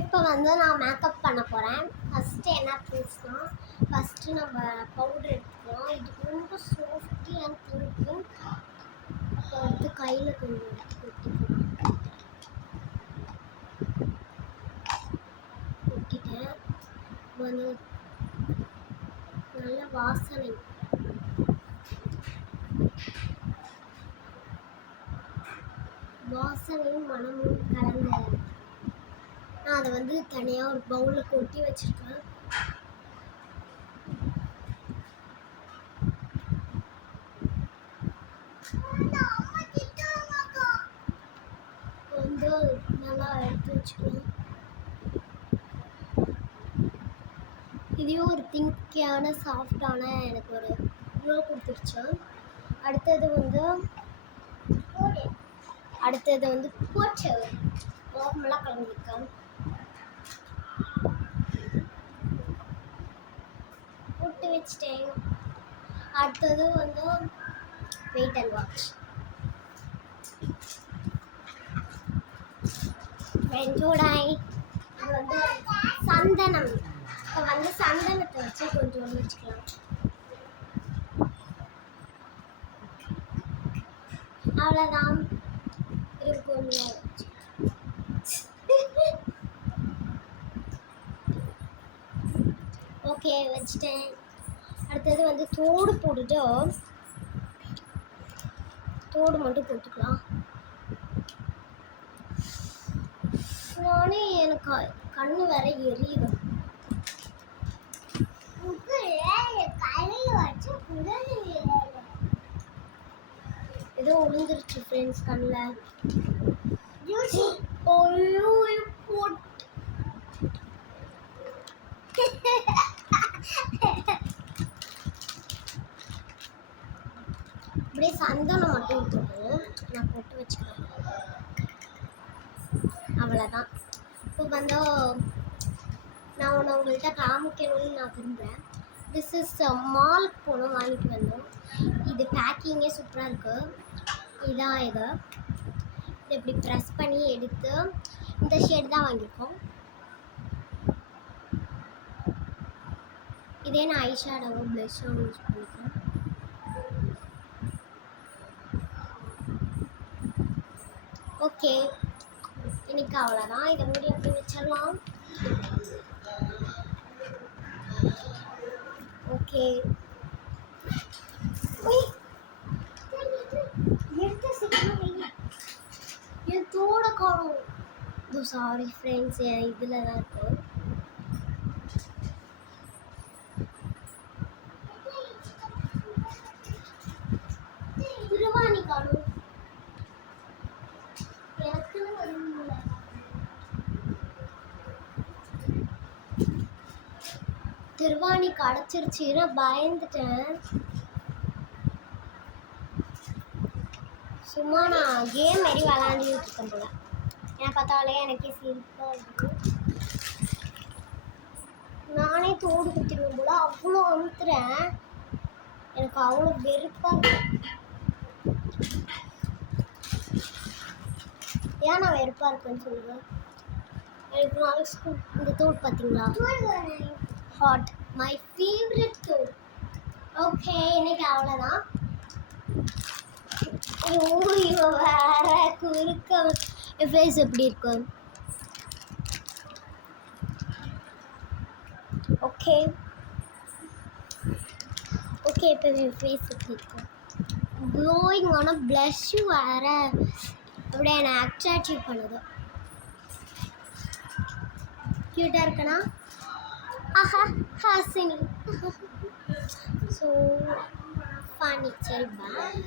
இப்போ வந்து நான் மேக்கப் பண்ண போகிறேன். ஃபஸ்ட்டு என்ன திங்ஸ்னால், ஃபஸ்ட்டு நம்ம பவுடர் எடுத்துக்கலாம். இது ரொம்ப சாஃப்டி அண்ட் திங்க்கும். அப்போ வந்து கையில் கொஞ்சம் எடுத்துக்கலாம். ஊற்றிட்டேன். வந்து நல்ல வாசனையும் மனமும் கலந்த நான் அதை வந்து தனியாக ஒரு பவுலில் கொட்டி வச்சுருக்கேன். வந்து நல்லா எடுத்து வச்சுக்கலாம். இதையும் ஒரு திங்கியான சாஃப்டான எனக்கு ஒரு க்ளோ கொடுத்துருச்சு. அடுத்தது வந்து போட்டு நார்மலாக கலந்துருக்கேன். போட்டு வச்சுட்டேன். அடுத்தது வந்து வெயிட் அண்ட் வாட்ச். வெஞ்சோடாய் இது வந்து சந்தனம். இப்போ வந்து சந்தனத்தை வச்சு கொஞ்சம் வச்சுக்கலாம். அவ்வளோதான். இது கொஞ்சம் ஓகே வச்சுட்டேன். அடுத்தது வந்து தோடு போட்டுட்டு தோடு மட்டும் போட்டுக்கலாம். நானே எனக்கு கண்ணு வேற எரியுது. ஏதோ விழுந்துருச்சு ஃப்ரெண்ட்ஸ் கண்ணில். அப்படியே சந்தனம் மட்டும் ஊற்றணும். நான் போட்டு வச்சுக்கிறேன். அவ்வளோதான். இப்போ வந்து நான் உங்கள்கிட்ட காமிக்கணும்னு நான் விரும்புகிறேன். திஸ் இஸ் மாலுக்கு போனோம், வாங்கிட்டு வந்தோம். இது பேக்கிங்கே சூப்பராக இருக்குது. இதான் இது இப்படி ப்ரெஸ் பண்ணி எடுத்து இந்த ஷேட் தான் வாங்கியிருக்கோம். இதே நான் ஐ ஷேடோவும் ப்ளஷும் யூஸ் பண்ணிக்கிறேன். ஓகே, இன்னைக்கு அவ்வளோதான். இதை மூடி அப்படி வச்சிடலாம். ஓகே, என் தோட காணும். சாரி ஃப்ரெண்ட்ஸ், என் இதில் தான் இருக்கு. திருவாணி காணும். திருவாணி கிடச்சிருச்சுன்னா பயந்துட்டேன். சும்மா நான் கேம் மாரி விளாண்டுட்டு இருக்கேன் போல. என்னை பார்த்தாலே எனக்கே சிரிப்பாக இருக்குது. நானே தோடு குத்திடுவேன் போல. அவ்வளோ அமுத்துறேன். எனக்கு அவ்வளோ வெறுப்பாக இருக்கு. ஏன் நான் வெறுப்பாக இருக்கேன்னு சொல்லுவேன். எனக்கு நாளைக்கு இந்த தோடு பார்த்தீங்களா, ஹாட், மை ஃபேவரட் தோடு. ஓகே, இன்னைக்கு அவ்வளோதான். ஐயோ வேற குறுக்க என் ஃபேஸ் எப்படி இருக்கு? ஓகே ஓகே, இப்போ என் ஃபேஸ் எப்படி இருக்கு? க்ளோயிங் ஆனால் ப்ளஷ்ஷு வேற அப்படியே என்னை அட்ராக்டிவ் பண்ணுது. க்யூட்டாக இருக்கனா? ஆஹா ஹாசினி. So funny. சரி பாய்.